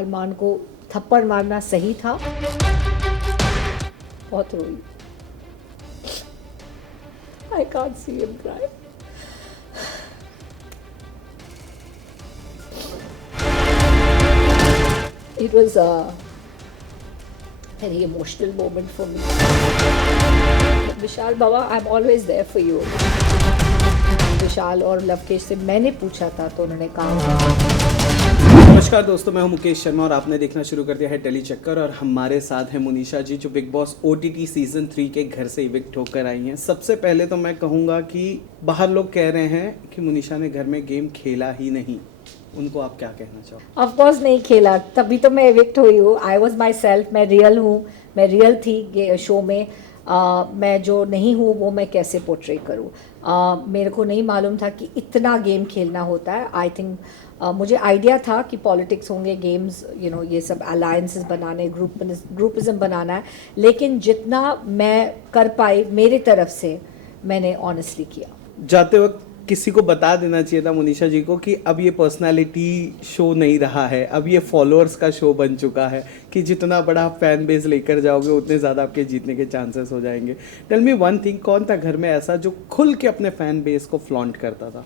अरमान को थप्पड़ मारना सही था। बहुत रोई। I can't see him cry. It was a very emotional moment for me. Vishal Baba, I'm always there for you. विशाल और लवकेश से मैंने पूछा था तो उन्होंने कहा। नमस्कार दोस्तों, मैं हूं मुकेश शर्मा और आपने देखना शुरू कर दिया है टेली चक्कर। और हमारे साथ है मुनीषा जी, जो बिग बॉस OTT सीजन 3 के घर से इविक्ट होकर आई हैं। सबसे पहले तो मैं कहूंगा कि बाहर लोग कह रहे हैं कि मुनीषा ने घर में गेम खेला ही नहीं, उनको आप क्या कहना चाहो? ऑफ कोर्स नहीं खेला, तभी तो मैं इविक्ट हुई हूँ। आई वॉज माई सेल्फ, मैं रियल हूँ, मैं रियल थी शो में। मैं जो नहीं हूँ वो मैं कैसे पोर्ट्रे करूँ। मेरे को नहीं मालूम था कि इतना गेम खेलना होता है। आई थिंक मुझे आइडिया था कि पॉलिटिक्स होंगे, गेम्स, ये सब अलायंसेस बनाने, ग्रुपिज्म बनाना है, लेकिन जितना मैं कर पाई मेरी तरफ से मैंने ऑनेस्टली किया। जाते वक्त किसी को बता देना चाहिए था मुनीषा जी को कि अब ये पर्सनालिटी शो नहीं रहा है, अब ये फॉलोअर्स का शो बन चुका है, कि जितना बड़ा आप फैन बेस लेकर जाओगे उतने ज़्यादा आपके जीतने के चांसेस हो जाएंगे। टेल मी वन थिंग, कौन था घर में ऐसा जो खुल के अपने फैन बेस को फ्लॉन्ट करता था?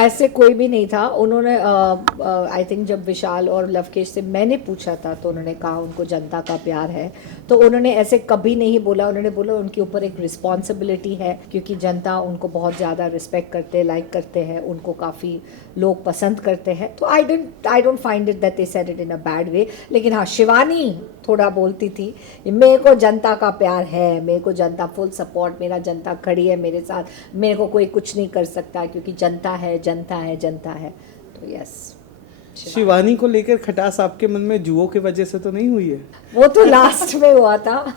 ऐसे कोई भी नहीं था। उन्होंने आई थिंक जब विशाल और लवकेश से मैंने पूछा था तो उन्होंने कहा उनको जनता का प्यार है, तो उन्होंने ऐसे कभी नहीं बोला। उन्होंने बोला उनके ऊपर एक रिस्पॉन्सिबिलिटी है, क्योंकि जनता उनको बहुत ज़्यादा रिस्पेक्ट करते, लाइक करते हैं, उनको काफ़ी लोग पसंद करते हैं। तो I don't find it that they said it in a bad way. लेकिन हाँ, शिवानी थोड़ा बोलती थी, मेरे को जनता का प्यार है, मेरे को जनता फुल सपोर्ट, मेरा जनता खड़ी है मेरे साथ, मेरे को कोई कुछ नहीं कर सकता क्योंकि जनता है, जनता है, जनता है। तो यस, शिवानी को लेकर खटास आपके मन में जुओं की वजह से तो नहीं हुई है? वो तो लास्ट में हुआ था।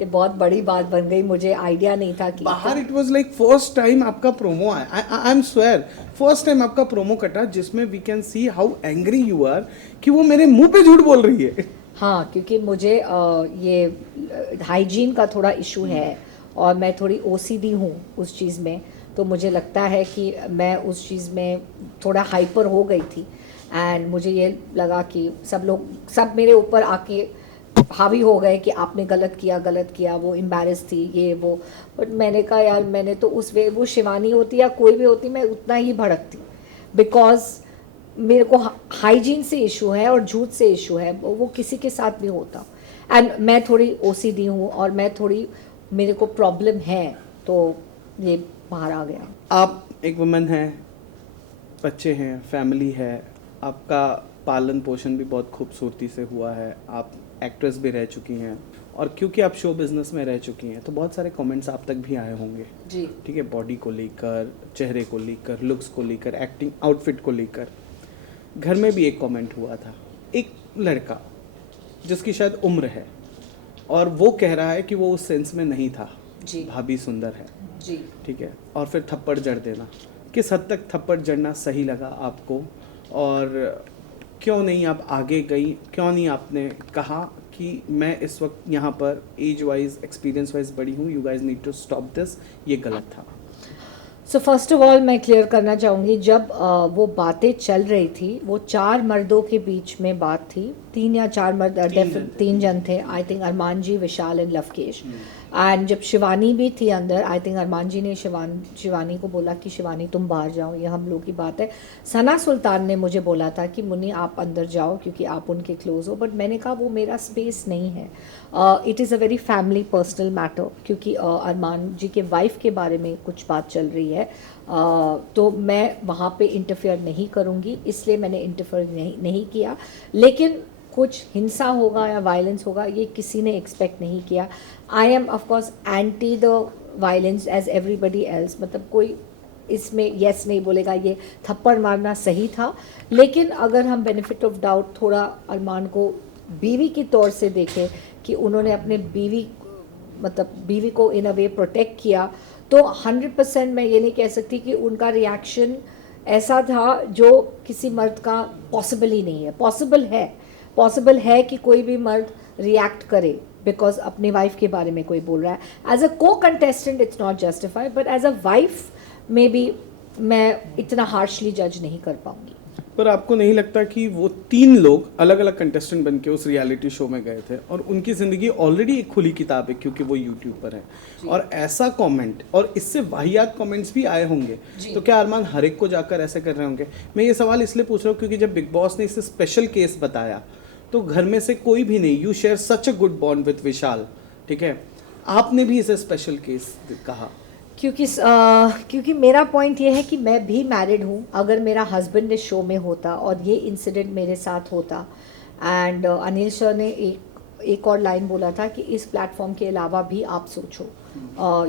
ये बहुत बड़ी बात बन गई, मुझे आइडिया नहीं था कि बाहर it was like first time आपका प्रोमो आया, I am swear first time आपका प्रोमो कटा जिसमें we can see how angry you are कि वो मेरे मुंह पे झूठ बोल रही है। हाँ, क्योंकि मुझे ये हाइजीन का थोड़ा इशू है और मैं थोड़ी OCD हूँ उस चीज़ में। तो मुझे लगता है कि मैं उस चीज़ में थोड़ा हाइपर हो गई थी, एंड मुझे ये लगा कि सब मेरे ऊपर आके हावी हो गए कि आपने गलत किया, वो एम्बैरेस थी, ये वो। बट मैंने कहा यार, मैंने तो वो शिवानी होती या कोई भी होती, मैं उतना ही भड़कती, बिकॉज मेरे को हाइजीन से इशू है और झूठ से इशू है, वो किसी के साथ भी होता। एंड मैं थोड़ी OCD हूँ और मेरे को प्रॉब्लम है, तो ये बाहर आ गया। आप एक वुमन हैं, बच्चे हैं, फैमिली है, आपका पालन पोषण भी बहुत खूबसूरती से हुआ है, आप एक्ट्रेस भी रह चुकी हैं, और क्योंकि आप शो बिजनेस में रह चुकी हैं तो बहुत सारे कमेंट्स आप तक भी आए होंगे जी। ठीक है, बॉडी को लेकर, चेहरे को लेकर, लुक्स को लेकर, एक्टिंग आउटफिट को लेकर। घर में भी एक कमेंट हुआ था, एक लड़का जिसकी शायद उम्र है और वो कह रहा है कि वो उस सेंस में नहीं था, जी। भाभी सुंदर है, जी। ठीक है, और फिर थप्पड़ जड़ देना। किस हद तक थप्पड़ जड़ना सही लगा आपको, और क्यों नहीं आप आगे गई, क्यों नहीं आपने कहा कि मैं इस वक्त यहाँ पर एज वाइज, एक्सपीरियंस वाइज बड़ी हूँ, you guys need to stop this, ये गलत था? सो फर्स्ट ऑफ ऑल मैं क्लियर करना चाहूँगी, जब वो बातें चल रही थी, वो 4 मर्दों के बीच में बात थी, 3 या 4 मर्द, 3 जन थे। I think Armaan ji, Vishal and Lovekesh. And जब शिवानी भी थी अंदर, आई थिंक अरमान जी ने शिवानी को बोला कि शिवानी तुम बाहर जाओ, ये हम लोग की बात है। सना सुल्तान ने मुझे बोला था कि मुन्नी आप अंदर जाओ क्योंकि आप उनके क्लोज हो, बट मैंने कहा वो मेरा स्पेस नहीं है। It is a very family personal matter, क्योंकि अरमान जी के वाइफ के बारे में कुछ बात चल रही है, तो मैं वहाँ पे इंटरफेयर नहीं करूँगी, इसलिए मैंने इंटरफेयर नहीं किया। लेकिन कुछ हिंसा होगा या वायलेंस होगा, ये किसी ने एक्सपेक्ट नहीं किया। I am of course anti the violence as everybody else, मतलब कोई इसमें यस नहीं बोलेगा ये थप्पड़ मारना सही था। लेकिन अगर हम बेनिफिट ऑफ डाउट थोड़ा अरमान को बीवी के तौर से देखें कि उन्होंने अपने बीवी को इन अ वे प्रोटेक्ट किया, तो 100% मैं ये नहीं कह सकती कि उनका रिएक्शन ऐसा था जो किसी मर्द का पॉसिबल ही नहीं है। पॉसिबल है कि कोई भी मर्द रिएक्ट करे बिकॉज अपनी वाइफ के बारे में कोई बोल रहा है। As a co contestant it's not justified, but as a wife may be मैं इतना हार्शली जज नहीं कर पाऊंगी। पर आपको नहीं लगता कि वो 3 लोग अलग अलग कंटेस्टेंट बन के उस रियलिटी शो में गए थे और उनकी ज़िंदगी ऑलरेडी एक खुली किताब है क्योंकि वो यूट्यूब पर है, और ऐसा कमेंट और इससे वाहियात कमेंट्स भी आए होंगे, तो क्या अरमान हर एक को जाकर ऐसे कर रहे होंगे? मैं ये सवाल इसलिए पूछ रहा हूँ क्योंकि जब बिग बॉस ने इसे स्पेशल केस बताया तो घर में से कोई भी नहीं, you share such a good bond with Vishal, ठीक है, आपने भी इसे स्पेशल केस कहा क्योंकि मेरा पॉइंट ये है कि मैं भी मैरिड हूँ। अगर मेरा हस्बैंड इस शो में होता और ये इंसिडेंट मेरे साथ होता, एंड अनिल सर ने एक और लाइन बोला था कि इस प्लेटफॉर्म के अलावा भी आप सोचो,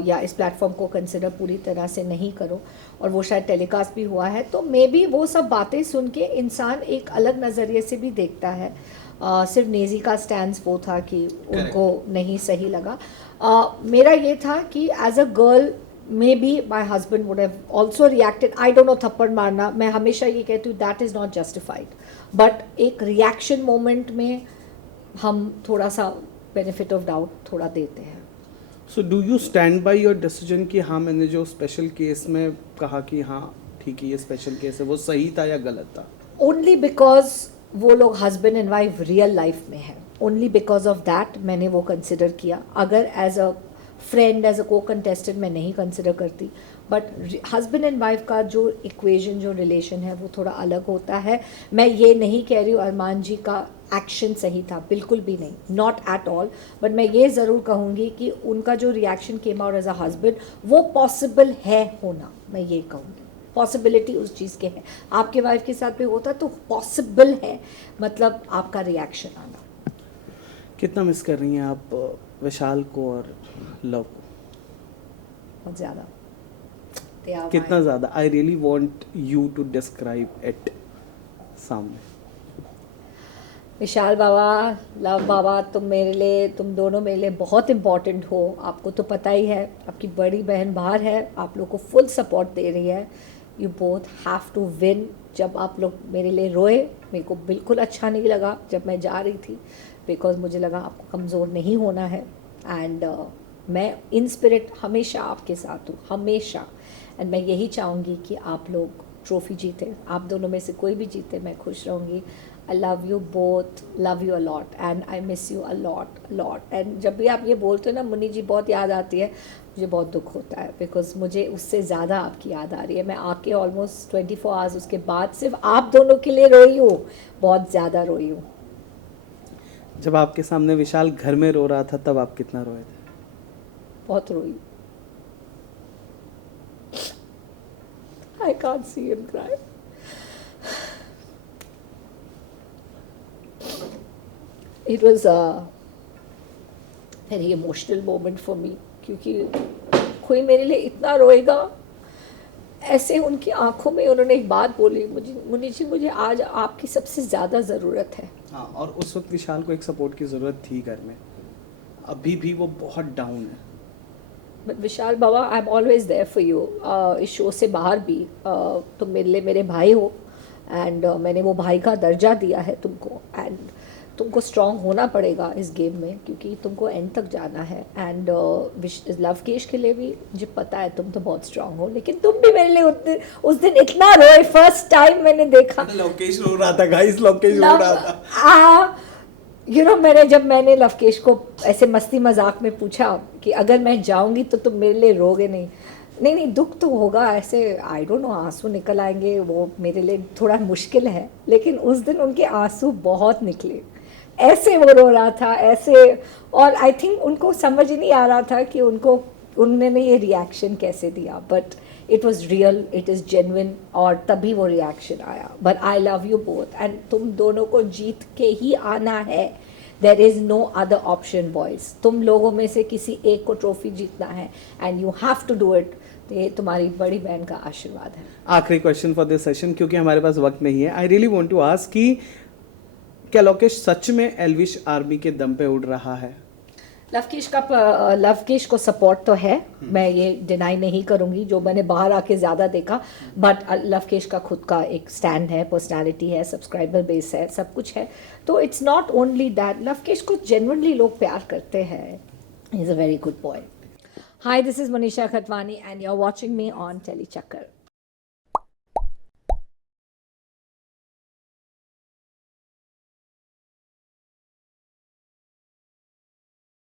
या इस प्लेटफॉर्म को कंसिडर पूरी तरह से नहीं करो, और वो शायद टेलीकास्ट भी हुआ है, तो मे बी वो सब बातें सुन के इंसान एक अलग नज़रिए से भी देखता है। सिर्फ नेजी का स्टैंड वो था कि उनको नहीं सही लगा। मेरा ये था कि as a girl may be my husband would have also reacted, I don't know, थप्पड़ मारना, मैं हमेशा ये कहती हूँ that is not justified, but एक रिएक्शन मोमेंट में हम थोड़ा सा बेनिफिट ऑफ डाउट थोड़ा देते हैं। So do you stand by your decision कि हाँ मैंने जो स्पेशल केस में कहा कि हाँ ठीक है ये स्पेशल केस है, वो सही था या गलत था? ओनली बिकॉज वो लोग husband and wife real life में है, ओनली बिकॉज ऑफ दैट मैंने वो कंसिडर किया। अगर as a friend, as a co contestant मैं नहीं कंसिडर करती, बट हस्बैंड एंड वाइफ का जो इक्वेशन, जो रिलेशन है वो थोड़ा अलग होता है। मैं ये नहीं कह रही हूँ अरमान जी का एक्शन सही था, बिल्कुल भी नहीं, नॉट एट ऑल, बट मैं ये ज़रूर कहूँगी कि उनका जो reaction came out as a husband वो पॉसिबल है होना, मैं ये कहूँगी पॉसिबिलिटी उस चीज़ के है। आपके वाइफ के साथ भी होता तो पॉसिबल है, मतलब आपका रिएक्शन आना। कितना मिस कर रही हैं आप विशाल को और लव को? बहुत ज़्यादा। कितना ज़्यादा? I really want you to describe it सामने। विशाल बाबा, लव बाबा, तुम दोनों मेरे लिए बहुत इम्पॉर्टेंट हो। आपको तो पता ही है, आपकी बड़ी बहन बाहर है, आप लोग को फुल सपोर्ट दे रही है। You both have to win. जब आप लोग मेरे लिए रोए, मेरे को बिल्कुल अच्छा नहीं लगा जब मैं जा रही थी, बिकॉज मुझे लगा आपको कमज़ोर नहीं होना है, एंड मैं इन स्पिरिट हमेशा आपके साथ हूँ, हमेशा। एंड मैं यही चाहूँगी कि आप लोग ट्रॉफी जीते, आप दोनों में से कोई भी जीते, मैं खुश रहूँगी। आई love you both, love you a lot, and I miss you a lot a lot. And जब भी आप ये बोलते हो ना मुन्नी जी बहुत याद आती है, मुझे बहुत दुख होता है, बिकॉज मुझे उससे ज़्यादा आपकी याद आ रही है। मैं आके ऑलमोस्ट 24 आवर्स उसके बाद सिर्फ आप दोनों के लिए रोई हूँ, बहुत ज़्यादा रोई हूँ। जब आपके सामने विशाल घर में रो रहा था तब आप कितना रोए थे? बहुत रोई। I can't see him cry. It was a very emotional moment for me, क्योंकि कोई मेरे लिए इतना रोएगा। ऐसे उनकी आंखों में उन्होंने एक बात बोली, मुन्नी जी मुझे आज आपकी सबसे ज़्यादा ज़रूरत है। हाँ, और उस वक्त विशाल को एक सपोर्ट की ज़रूरत थी घर में, अभी भी वो बहुत डाउन है। बट विशाल बाबा, I am always there for you. इस शो से बाहर भी तुम मेरे लिए मेरे भाई हो, एंड मैंने वो भाई का दर्जा दिया है तुमको, एंड तुमको स्ट्रांग होना पड़ेगा इस गेम में, क्योंकि तुमको एंड तक जाना है। एंड लवकेश के लिए भी मुझे पता है तुम तो बहुत स्ट्रांग हो, लेकिन तुम भी मेरे लिए उस दिन इतना रोए, फर्स्ट टाइम मैंने देखा। लवकेश रो रहा था गाइस, लवकेश रो रहा था। मैंने लवकेश को ऐसे मस्ती मजाक में पूछा कि अगर मैं जाऊंगी तो तुम मेरे लिए रोगे नहीं? नहीं, दुख तो होगा, ऐसे आई डोंट नो, आंसू निकल आएंगे, वो मेरे लिए थोड़ा मुश्किल है। लेकिन उस दिन उनके आंसू बहुत निकले, ऐसे वो रो रहा था ऐसे, और आई थिंक उनको समझ ही नहीं आ रहा था कि उन्होंने ये रिएक्शन कैसे दिया, but it was real, it is genuine, और तभी वो रिएक्शन आया। But I love you both, and तुम दोनों को जीत के ही आना है। There is no other option boys, तुम लोगों में से किसी एक को ट्रॉफी जीतना है, and you have to do it. तो ये तुम्हारी बड़ी बहन का आशीर्वाद है। आखिरी क्वेश्चन फॉर दिस सेशन, क्योंकि हमारे पास वक्त नहीं है। I really want to ask कि क्या लवकेश सच में एल्विश आर्मी के दम पे उड़ रहा है? लवकेश को सपोर्ट तो है, मैं ये डिनाई नहीं करूंगी, जो मैंने बाहर आके ज़्यादा देखा, बट लवकेश का खुद का एक स्टैंड है, पर्सनालिटी है, सब्सक्राइबर बेस है, सब कुछ है। तो it's not only that, Lavkesh को जेन्युइनली लोग प्यार करते हैं। He is a very good boy. Hi, this is Manisha Khatwani and you're watching me on Telechakar.